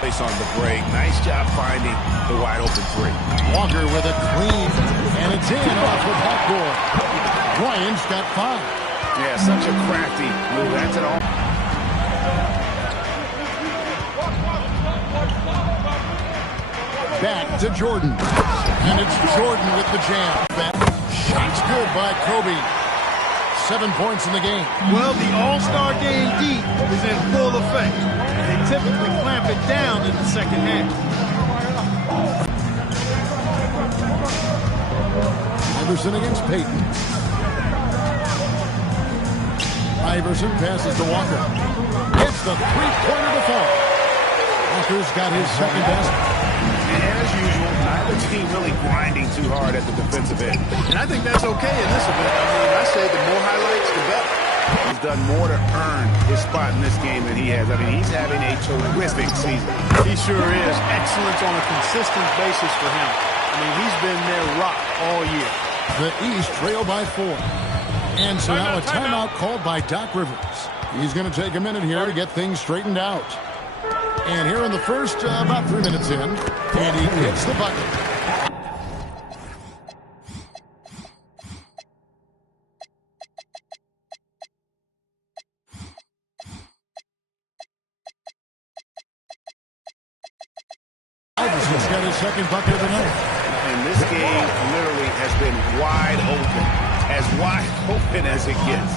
Place on the break. Nice job finding the wide open three. Walker with a clean, and it's in off the backboard. Bryant's got 5. Yeah, such a crafty move. That's it all. Back to Jordan. And it's Jordan with the jam. Shot's good by Kobe. 7 points in the game. Well, the All-Star game deep is in full effect. And they typically clamp it down in the second half. Iverson against Payton. Iverson passes to Walker. It's the three-pointer to fall. Walker's got his second basket. And as usual, neither team really grinding too hard at the defensive end. And I think that's okay in this event. I mean, I say the more highlights, the better. He's done more to earn his spot in this game than he has. I mean, he's having a terrific season. He sure is. Excellence on a consistent basis for him. I mean, he's been their rock all year. The East trail by 4. And so now a timeout called by Doc Rivers. He's going to take a minute here to get things straightened out. And here in the first, about 3 minutes in, and he hits the bucket. Iverson's got his second bucket of the night. And this game literally has been wide open. As wide open as it gets.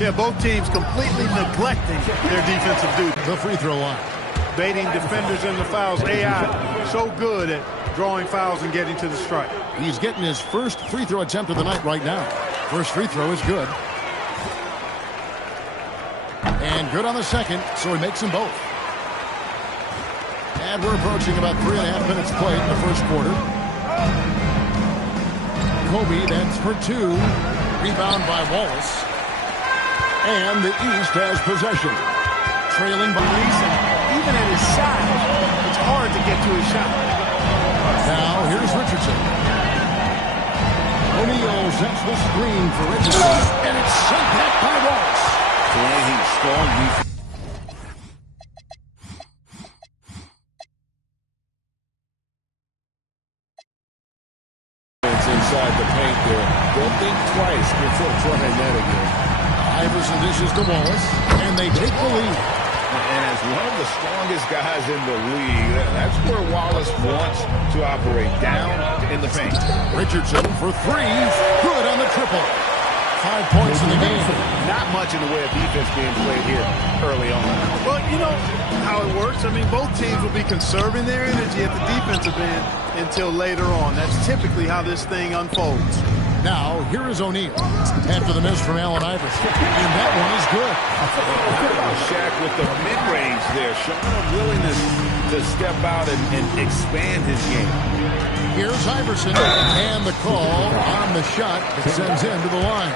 Yeah, both teams completely neglecting their defensive duty. The free throw line. Baiting defenders into fouls. AI so good at drawing fouls and getting to the stripe. He's getting his first free throw attempt of the night right now. First free throw is good. And good on the second, so he makes them both. And we're approaching about 3.5 minutes played in the first quarter. Kobe, that's for 2. Rebound by Wallace. And the East has possession. Trailing by Leeson. Even at his size, it's hard to get to his shot. Now, here's Richardson. O'Neal sets the screen for Richardson. And it's sent back by Wallace. Playing strong defense. Inside the paint there. Don't think twice before trying that again. Iverson dishes to Wallace, and they take the lead. And as one of the strongest guys in the league, that's where Wallace wants to operate, down in the paint. Richardson for 3. Good on the triple. 5 points in the game. Not much in the way of defense being played here early on. Well, you know how it works. I mean, both teams will be conserving their energy at the defensive end until later on. That's typically how this thing unfolds. Now, here is O'Neal. After the miss from Allen Iverson. And that one is good. How about Shaq with the mid-range there, showing a willingness to step out and expand his game. Here's Iverson. And the call on the shot that sends him to the line.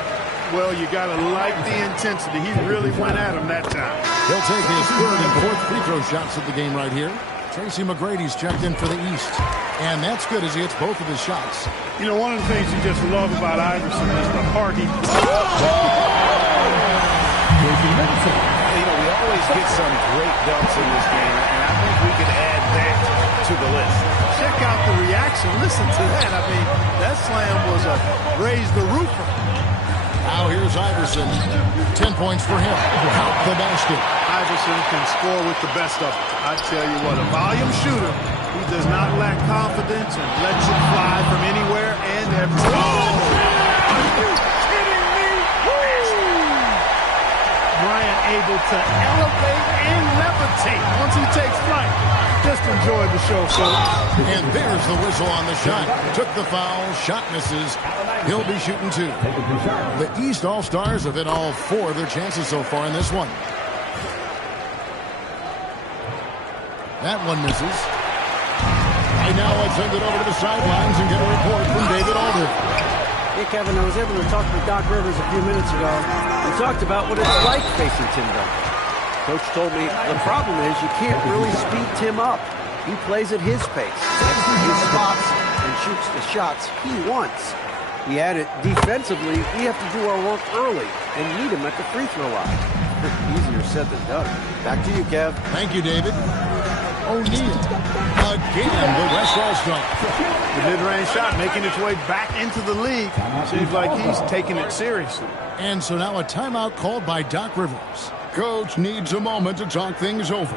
Well, you got to like the intensity. He really went at him that time. He'll take his third and fourth free throw shots of the game right here. Tracy McGrady's checked in for the East. And that's good as he hits both of his shots. You know, one of the things you just love about Iverson is the heart he... You know, we always get some great dunks in this game, and I think we can add that to the list. Check out the reaction. Listen to that. I mean, that slam was a raise the roofer. Now here's Iverson. 10 points for him. Count the basket. Iverson can score with the best of them. I tell you what, a volume shooter. He does not lack confidence and lets it fly from anywhere and everywhere. Oh! Are you kidding me? Woo! Bryant able to elevate and levitate once he takes flight. Just enjoy the show, folks. And there's the whistle on the shot. Took the foul. Shot misses. He'll be shooting 2. The East All-Stars have hit all 4 of their chances so far in this one. That one misses. Right now, let's send it over to the sidelines and get a report from David Alder. Hey, Kevin, I was able to talk to Doc Rivers a few minutes ago. We talked about what it's like facing Tim Duncan. Coach told me the problem is you can't really speed Tim up. He plays at his pace. He spots and shoots the shots he wants. He added, defensively, we have to do our work early and meet him at the free throw line. Easier said than done. Back to you, Kev. Thank you, David. O'Neal. Again, the West All-Star. The mid-range shot making its way back into the league. Seems like he's taking it seriously. And so now a timeout called by Doc Rivers. Coach needs a moment to talk things over.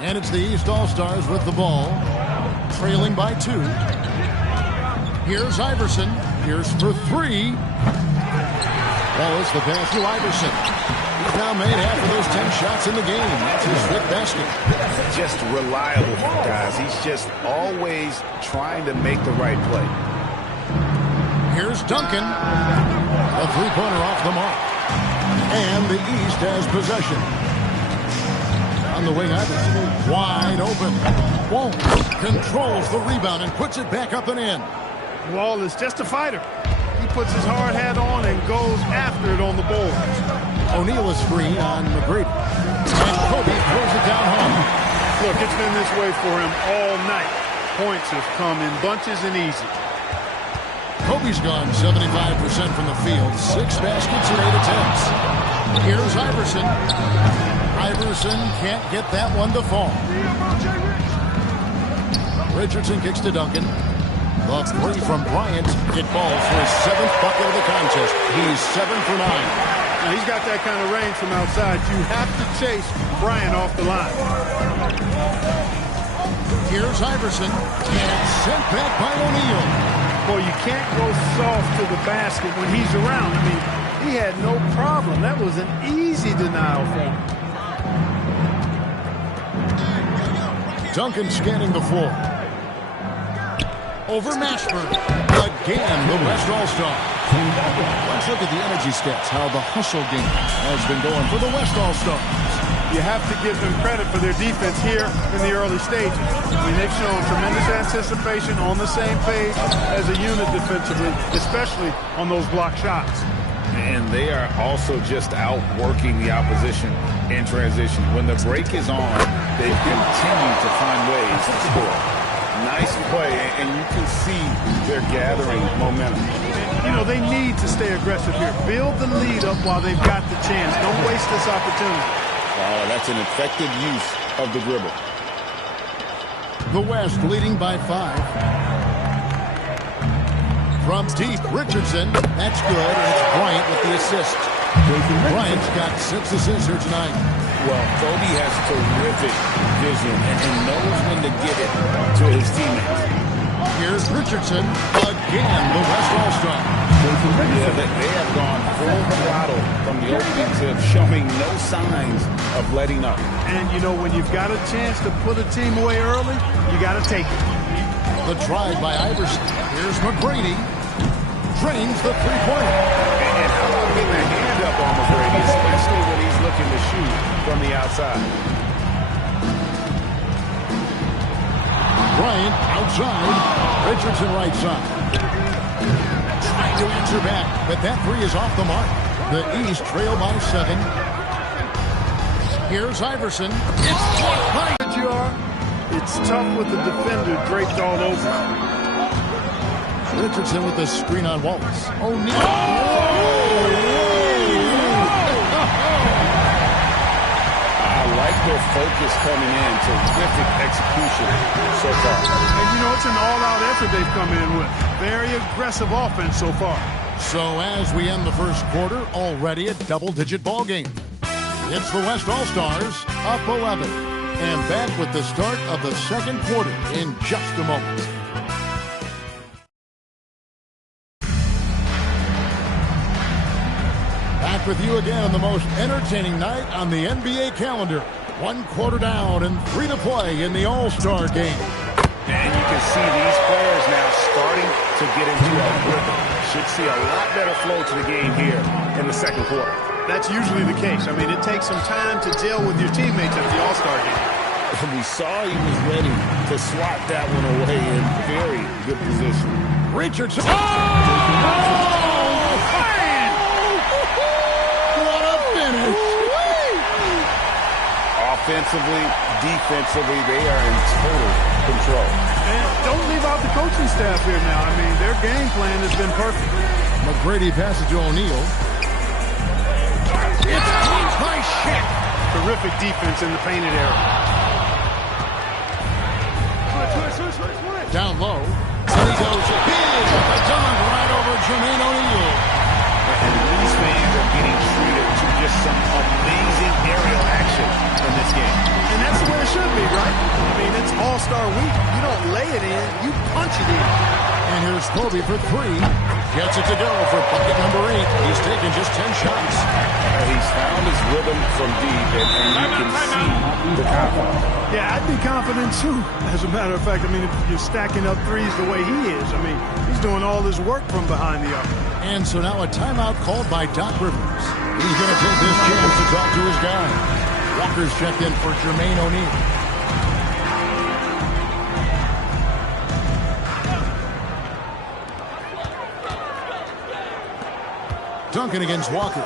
And it's the East All-Stars with the ball, trailing by 2. Here's Iverson. Here's for 3. Wallace the pass to Iverson. He's now made half of those 10 shots in the game. That's his 5th basket. Just reliable, guys. He's just always trying to make the right play. Here's Duncan. A 3-pointer off the mark. And the East has possession. On the wing, Iverson wide open. Wall controls the rebound and puts it back up and in. Wall is just a fighter. He puts his hard hat on and goes after it on the boards. O'Neal is free on McGrady. And Kobe throws it down home. Look, it's been this way for him all night. Points have come in bunches and easy. Kobe's gone 75% from the field. 6 baskets and 8 attempts. Here's Iverson. Iverson can't get that one to fall. Richardson kicks to Duncan. The 3 from Bryant. It falls for his 7th bucket of the contest. He's 7 for 9. Now, he's got that kind of range from outside. You have to chase Bryant off the line. Here's Iverson. And sent back by O'Neal. Boy, you can't go soft to the basket when he's around. I mean, he had no problem. That was an easy denial for him. Duncan scanning the floor. Over Mashburn. Again, the West All-Star. Let's look at the energy stats, how the hustle game has been going for the West All-Stars. You have to give them credit for their defense here in the early stages. I mean, they've shown tremendous anticipation, on the same page as a unit defensively, especially on those block shots. And they are also just outworking the opposition in transition. When the break is on, they continue to find ways to score. Nice play, and you can see they're gathering momentum. You know, they need to stay aggressive here. Build the lead up while they've got the chance. Don't waste this opportunity. Oh, that's an effective use of the dribble. The West leading by 5. From deep, Richardson. That's good. And it's Bryant with the assist. Bryant's got 6 assists here tonight. Well, Kobe has terrific vision and knows when to get it to his teammates. Here's Richardson. Again, the West All-Star. Yeah, they have gone full throttle from the opening tip, showing no signs of letting up. And, you know, when you've got a chance to put a team away early, you got to take it. The drive by Iverson. Here's McGrady. Drains the 3-pointer. And how about getting a hand up on McGrady, especially when he's looking to shoot from the outside. Bryant outside. Richardson right side. Trying to answer back, but that 3 is off the mark. The East trail by 7. Here's Iverson. It's blocked by It's tough with the defender draped all over. Richardson with the screen on Wallace. O'Neal. I like their focus coming in. Terrific execution so far. And you know, it's an all-out effort they've come in with. Very aggressive offense so far. So as we end the first quarter, already a double-digit ball game. It's the West All-Stars up 11. And back with the start of the second quarter in just a moment. Back with you again on the most entertaining night on the NBA calendar. 1 quarter down and 3 to play in the All-Star game. And you can see these players now starting to get into a rhythm. Should see a lot better flow to the game here in the second quarter. That's usually the case. I mean, it takes some time to gel with your teammates at the All-Star game. We saw he was ready to swat that one away in very good position. Richardson. Oh! What a finish. Offensively, defensively, they are in total control. And don't leave out the coaching staff here now. I mean, their game plan has been perfect. McGrady passes to O'Neal. It's caught by Shaq. Terrific defense in the painted area. Down low. And he goes big. A dunk right over Jermaine O'Neal. And these fans are getting treated to just some amazing aerial action in this game. And that's the way it should be, right? I mean, it's All-Star week. You don't lay it in, you punch it in. And here's Kobe for 3. Gets it to go for bucket number 8. He's taken just 10 shots. He's found his rhythm from deep, and you can see the confidence. Yeah, I'd be confident too. As a matter of fact, I mean, if you're stacking up threes the way he is, I mean, he's doing all his work from behind the arc. And so now a timeout called by Doc Rivers. He's going to take this chance to talk to his guy. Walker's checked in for Jermaine O'Neal. Duncan against Walker.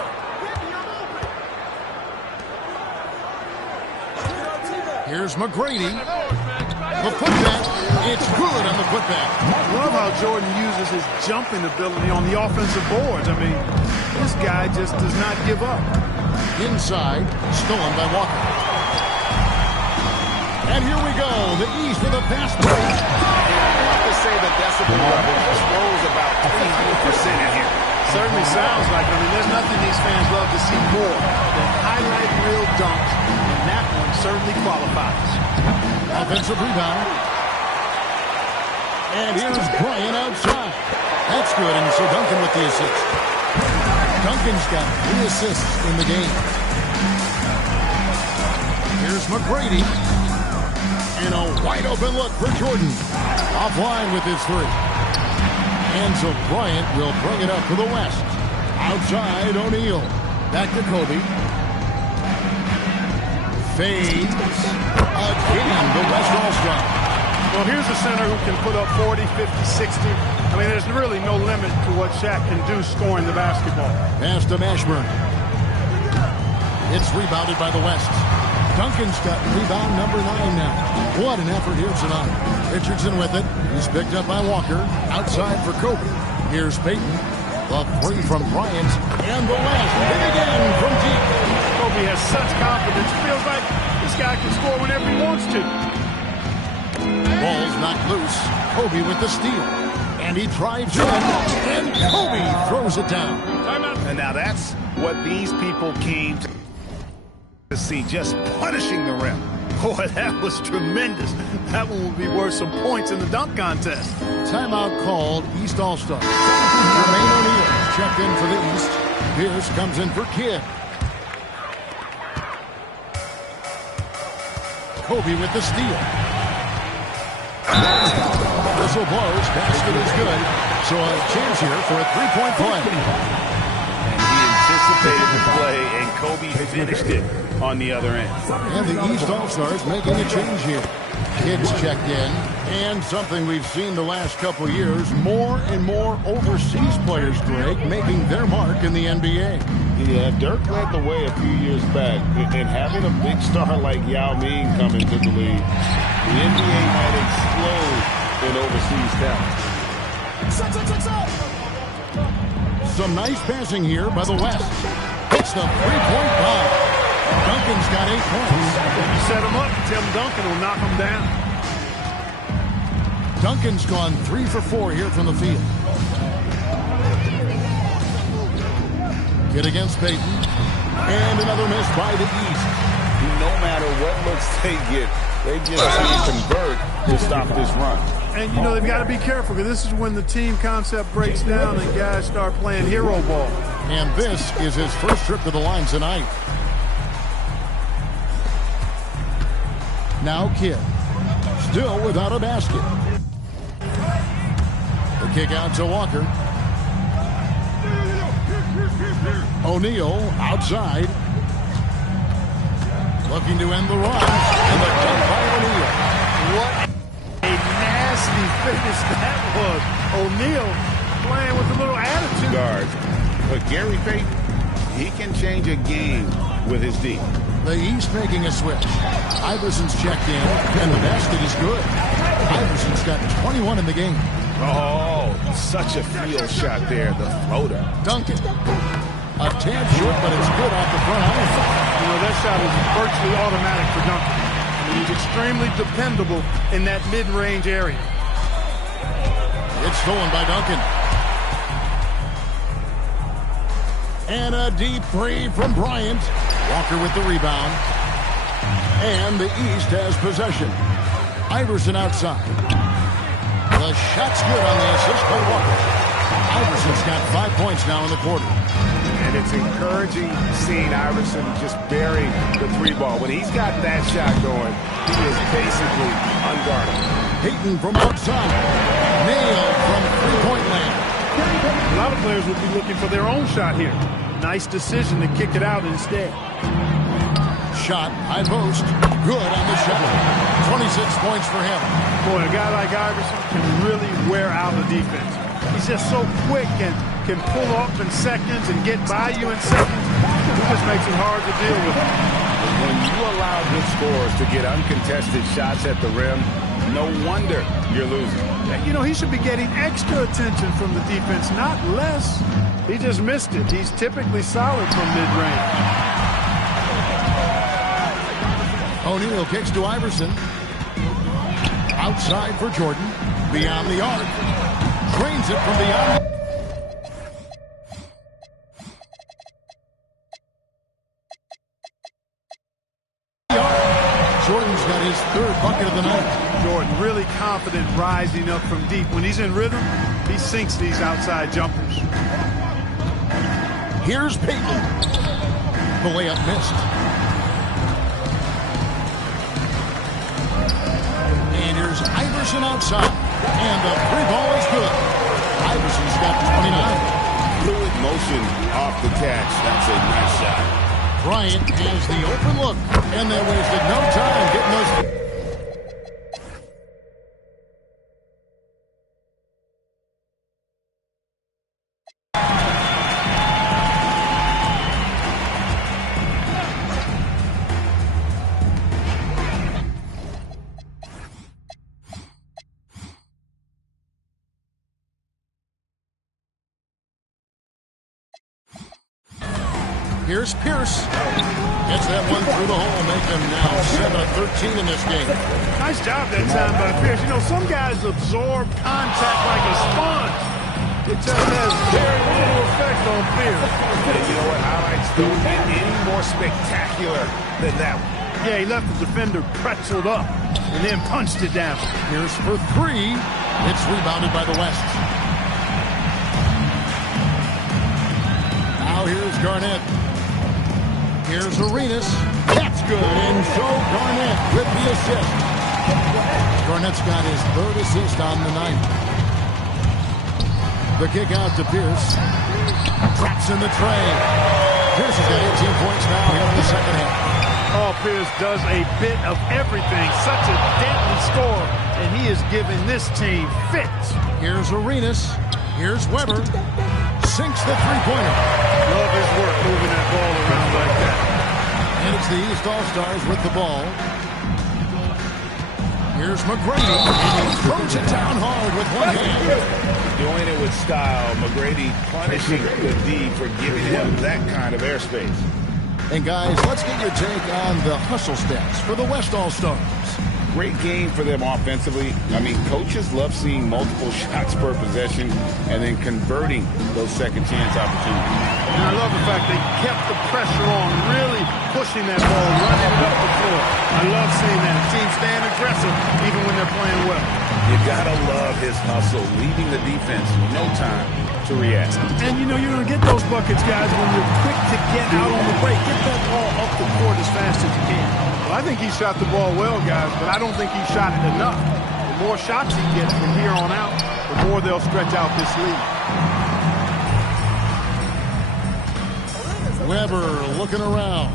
Here's McGrady. The putback. It's good on the putback. I love how Jordan uses his jumping ability on the offensive boards. I mean, this guy just does not give up. Inside, stolen by Walker. And here we go. The East with a fast break. I have to say the decibel level just rose about 300% in here. Certainly sounds like it. I mean, there's nothing these fans love to see more than highlight reel dunks, and that one certainly qualifies. Offensive rebound. And here's Bryant outside. That's good, and so Duncan with the assist. Duncan's got 3 assists in the game. Here's McGrady. And a wide open look for Jordan. Offline with his 3. And so Bryant will bring it up to the West. Outside, O'Neal. Back to Kobe. Fades. Again, the West All-Star. Well, here's a center who can put up 40, 50, 60. I mean, there's really no limit to what Shaq can do scoring the basketball. Pass to Mashburn. It's rebounded by the West. Duncan's got rebound number 9 now. What an effort here tonight. Richardson with it. He's picked up by Walker. Outside for Kobe. Here's Payton. The 3 from Bryant. And the West. Hit again from deep. Kobe has such confidence. Feels like this guy can score whenever he wants to. Ball's knocked loose. Kobe with the steal. And he drives in. And Kobe throws it down. And now that's what these people came to see, just punishing the rim. Boy, that was tremendous. That one will be worth some points in the dunk contest. Timeout called East All-Star. Jermaine O'Neal checked in for the East. Pierce comes in for Kidd. Kobe with the steal. Whistle blows. Basket is good. So a chance here for a three-point play. And he anticipated the play, and Kobe finished it on the other end. And the East All-Stars making a change here. Kidd's checked in. And something we've seen the last couple years, more and more overseas players, Greg, making their mark in the NBA. Yeah, Dirk led the way a few years back, and having a big star like Yao Ming come into the league, the NBA might explode in overseas talent. Some nice passing here by the West. Hits the three-point bomb. Duncan's got 8 points. You set him up, Tim Duncan will knock him down. Duncan's gone 3 for 4 here from the field. Hit against Payton. And another miss by the East. No matter what looks they get, they just can't convert to stop this run. And, you know, they've got to be careful because this is when the team concept breaks down and guys start playing hero ball. And this is his first trip to the line tonight. Now Kidd. Still without a basket. The kick out to Walker. O'Neal outside. Looking to end the run. And the dunk by O'Neal. What a nasty finish that was. O'Neal playing with a little attitude. Guards. But Gary Payton, he can change a game with his D. The East making a switch. Iverson's checked in, and the basket is good. Iverson's got 21 in the game. Oh, such a field shot there, the floater. Duncan. A tad short, but it's good off the front iron. You know, that shot is virtually automatic for Duncan. I mean, he's extremely dependable in that mid-range area. It's stolen by Duncan. And a deep three from Bryant. Walker with the rebound. And the East has possession. Iverson outside. The shot's good on the assist by Walker. Iverson's got 5 points now in the quarter. And it's encouraging seeing Iverson just bury the three ball. When he's got that shot going, he is basically unguarded. Payton from outside. Nailed from three-point land. A lot of players would be looking for their own shot here. Nice decision to kick it out instead. Shot, high post. Good on the shot. 26 points for him. Boy, a guy like Iverson can really wear out a defense. He's just so quick and can pull up in seconds and get by you in seconds. It just makes it hard to deal with. When you allow good scorers to get uncontested shots at the rim, no wonder you're losing. You know, he should be getting extra attention from the defense, not less. He just missed it. He's typically solid from mid-range. O'Neal kicks to Iverson. Outside for Jordan. Beyond the arc. Drains it from beyond. Jordan's got his third bucket of the night. Jordan really confident rising up from deep. When he's in rhythm, he sinks these outside jumpers. Here's Payton. The layup missed. And here's Iverson outside. And the three ball is good. Iverson's got 29. Fluid motion off the catch. That's a nice shot. Bryant has the open look. And they wasted no time getting those. Here's Pierce. Gets that one through the hole, make them now 7 of 13 in this game. Nice job that time by Pierce. You know, some guys absorb contact like a sponge. It just has very little effect on Pierce. And you know what? Highlights don't get any more spectacular than that one. Yeah, he left the defender pretzeled up and then punched it down. Pierce for three. It's rebounded by the West. Now here's Garnett. Here's Arenas. That's good. And Joe Garnett with the assist. Garnett's got his third assist on the night. The kick out to Pierce. Drops in the tray. Pierce has got 18 points now here in the second half. Oh, Pierce does a bit of everything. Such a deadly scorer. And he is giving this team fits. Here's Arenas. Here's Weber. Sinks the three-pointer. Love his work moving West All-Stars with the ball. Here's McGrady, and he throws it down hard with one hand. Doing it with style. McGrady punishing the D for giving him that kind of airspace. And guys, let's get your take on the hustle stats for the West All-Stars. Great game for them offensively. I mean, coaches love seeing multiple shots per possession and then converting those second chance opportunities. And I love the fact they kept the pressure on, really pushing that ball, running it up the floor. I love seeing that. Team staying aggressive even when they're playing well. You gotta love his hustle, leaving the defense no time to react. And you know you're going to get those buckets, guys, when you're quick to get out on the break. Get that ball up the court as fast as you can. Well, I think he shot the ball well, guys, but I don't think he shot it enough. The more shots he gets from here on out, the more they'll stretch out this lead. Weber looking around.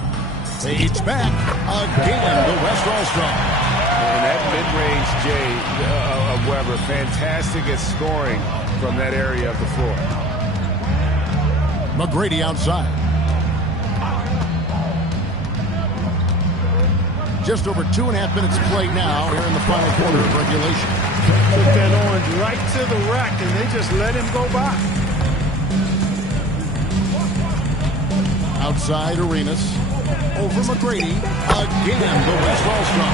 Fades back. Again, the West All-Star. And that mid-range, Jay, of Weber, fantastic at scoring from that area of the floor. McGrady outside. Just over 2.5 minutes played now here in the final quarter of regulation. Took that orange right to the rack, and they just let him go by. Outside Arenas. Over McGrady. Again, the West All-Star.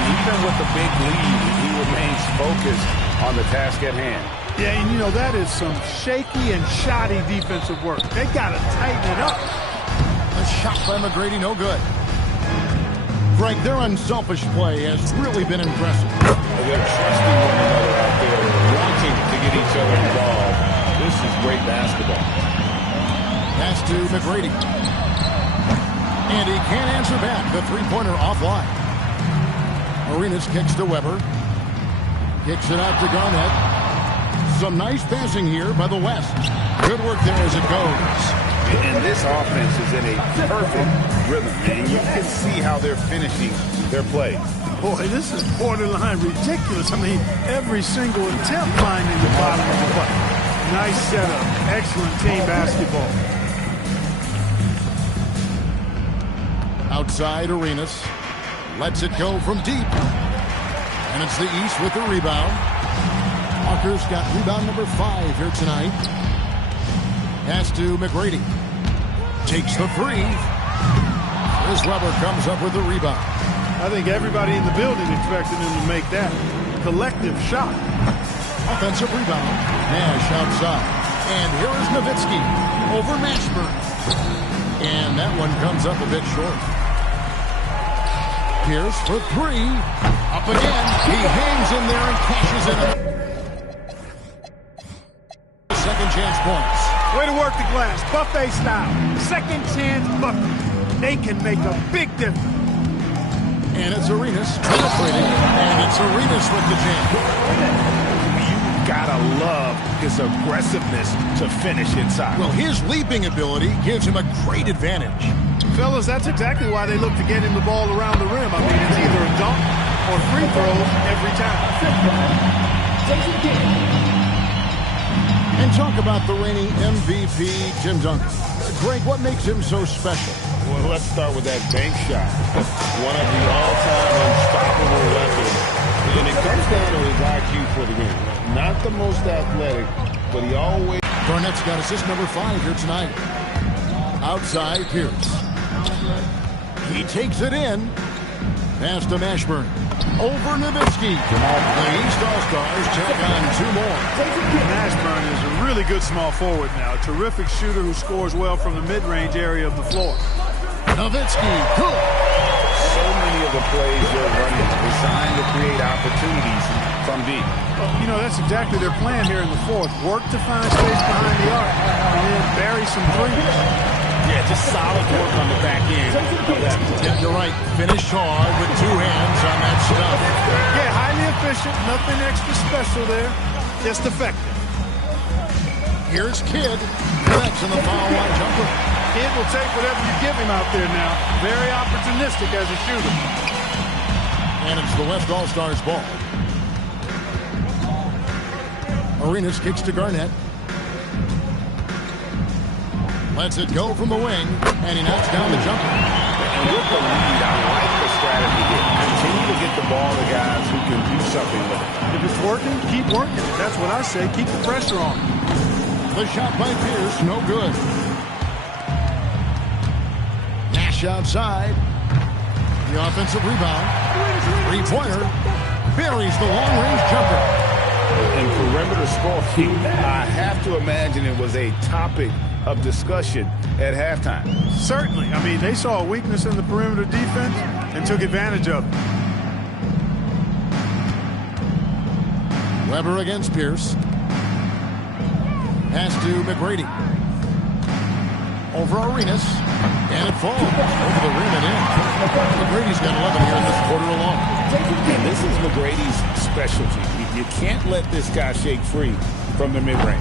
Even with the big lead, he remains focused on the task at hand. Yeah, and you know, that is some shaky and shoddy defensive work. They got to tighten it up. A shot by McGrady, no good. Frank, their unselfish play has really been impressive. They're trusting one another out there, wanting to get each other involved. This is great basketball. Pass to McGrady. And he can't answer back. The three-pointer offline. Arenas kicks to Weber. Kicks it out to Garnett. Some nice passing here by the West. Good work there as it goes. And this offense is in a perfect rhythm, and you can see how they're finishing their plays. Boy, this is borderline ridiculous. I mean, every single attempt finding the bottom of the bucket. Nice setup. Excellent team basketball. Outside Arenas. Lets it go from deep. And it's the East with the rebound. Walker's got rebound number 5 here tonight. Pass to McGrady. Takes the three. Chris Weber comes up with the rebound. I think everybody in the building expected him to make that collective shot. Offensive rebound. Nash outside. And here is Nowitzki over Mashburn. And that one comes up a bit short. Pierce for 3. Up again. He hangs in there and cashes in. Second chance points. Way to work the glass. Buffet style. Second chance bucket. They can make a big difference. And it's Arenas penetrating. And it's Arenas with the jam. You gotta love his aggressiveness to finish inside. Well, his leaping ability gives him a great advantage. Fellas, that's exactly why they look to get him the ball around the rim. I mean, it's either a dunk or free throws every time. And talk about the reigning MVP, Tim Duncan. Greg, what makes him so special? Well, let's start with that bank shot. One of the all-time unstoppable weapons. And it comes down to his IQ for the game. Not the most athletic, but he always... Garnett's got assist number 5 here tonight. Outside Pierce. He takes it in. Pass to Mashburn. Over Nowitzki. The East All-Stars check on 2 more. Mashburn is a really good small forward now. A terrific shooter who scores well from the mid-range area of the floor. Nowitzki. Good. So many of the plays they're running are designed to create opportunities from deep. You know, that's exactly their plan here in the fourth. Work to find space behind the arc and then bury some threes. Yeah, just solid work on the back end. You're right. Finish hard with 2 hands on that stuff. Yeah, highly efficient. Nothing extra special there. Just effective. Here's Kidd. Connects on the foul line jumper. Kidd will take whatever you give him out there now. Very opportunistic as a shooter. And it's the West All-Stars ball. Arenas kicks to Garnett. Lets it go from the wing, and he knocks down the jumper. And with the lead, I like the strategy here. Continue to get the ball to guys who can do something with it. If it's working, keep working it. That's what I say. Keep the pressure on. The shot by Pierce, no good. Nash outside. The offensive rebound. Three-pointer. Buries the long-range jumper. And perimeter scoring, I have to imagine it was a topic of discussion at halftime. Certainly. I mean, they saw a weakness in the perimeter defense and took advantage of it. Weber against Pierce. Pass to McGrady. Over Arenas. And it falls over the rim and in. McGrady's got 11 here in this quarter alone. And this is McGrady's specialty. You can't let this guy shake free from the mid-range.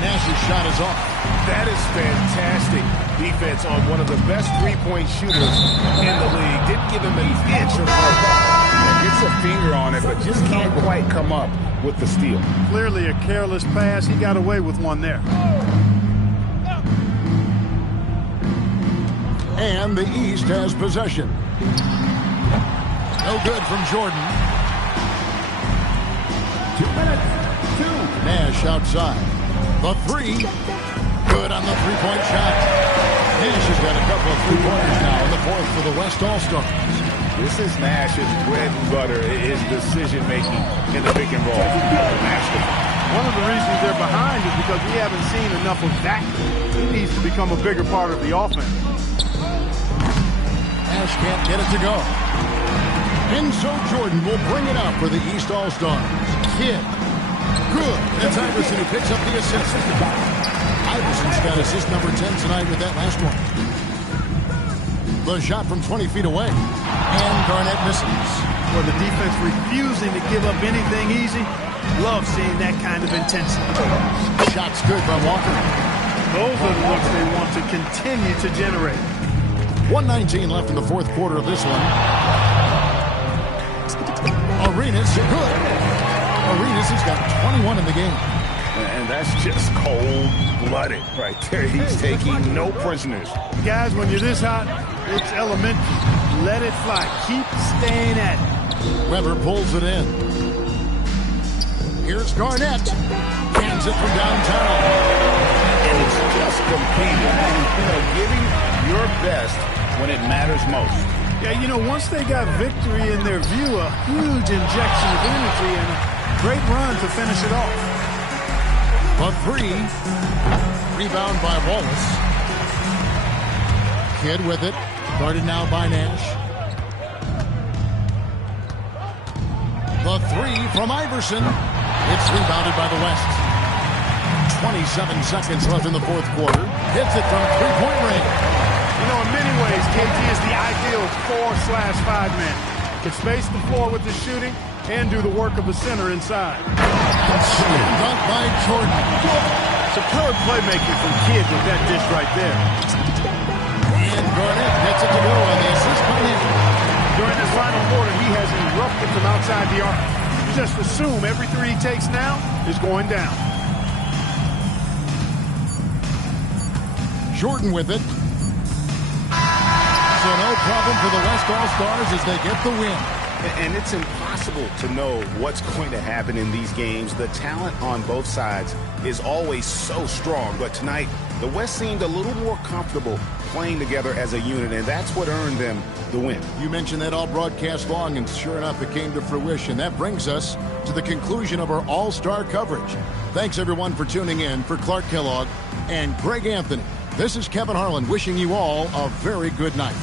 Nash's shot is off. That is fantastic defense on one of the best three-point shooters in the league. Didn't give him an inch of room. Gets a finger on it, but just can't quite come up with the steal. Clearly a careless pass. He got away with one there. And the East has possession. No good from Jordan. 2 minutes. Nash outside. The three. Good on the three-point shot. Nash has got a couple of three-pointers now in the fourth for the West All-Stars. This is Nash's bread and butter, his decision-making in the pick and roll. One of the reasons they're behind is because we haven't seen enough of that. He needs to become a bigger part of the offense. Nash can't get it to go. And so Jordan will bring it out for the East All-Stars. Kidd. Good. That's Iverson who picks up the assist. Iverson's got assist number 10 tonight with that last one. The shot from 20 feet away. And Garnett misses. For the defense refusing to give up anything easy, love seeing that kind of intensity. Shot's good by Walker. Those are the looks they want to continue to generate. 1:19 left in the fourth quarter of this one. Arenas, good. Arenas has got 21 in the game. And that's just cold-blooded right there. He's taking no prisoners. Guys, when you're this hot, it's elementary. Let it fly. Keep staying at it. Weber pulls it in. Here's Garnett. Cans it from downtown. And it's just competing. Giving your best when it matters most. Yeah, once they got victory in their view, a huge injection of energy and a great run to finish it off. A three. Rebound by Wallace. Kidd with it. Guarded now by Nash. The three from Iverson. It's rebounded by the West. 27 seconds left in the fourth quarter. Hits it from three-point range. In many ways, KT is the ideal 4/5 man. Can space the floor with the shooting and do the work of the center inside. Dunk by Jordan. Superb playmaking from Kidd with that dish right there. And Garnett gets it to go on the assist by him. During this final quarter, he has erupted from outside the arc. Just assume every three he takes now is going down. Jordan with it. So no problem for the West All-Stars as they get the win. And it's impossible to know what's going to happen in these games. The talent on both sides is always so strong. But tonight, the West seemed a little more comfortable playing together as a unit, and that's what earned them the win. You mentioned that all broadcast long, and sure enough, it came to fruition. That brings us to the conclusion of our All-Star coverage. Thanks, everyone, for tuning in. For Clark Kellogg and Greg Anthony, this is Kevin Harlan wishing you all a very good night.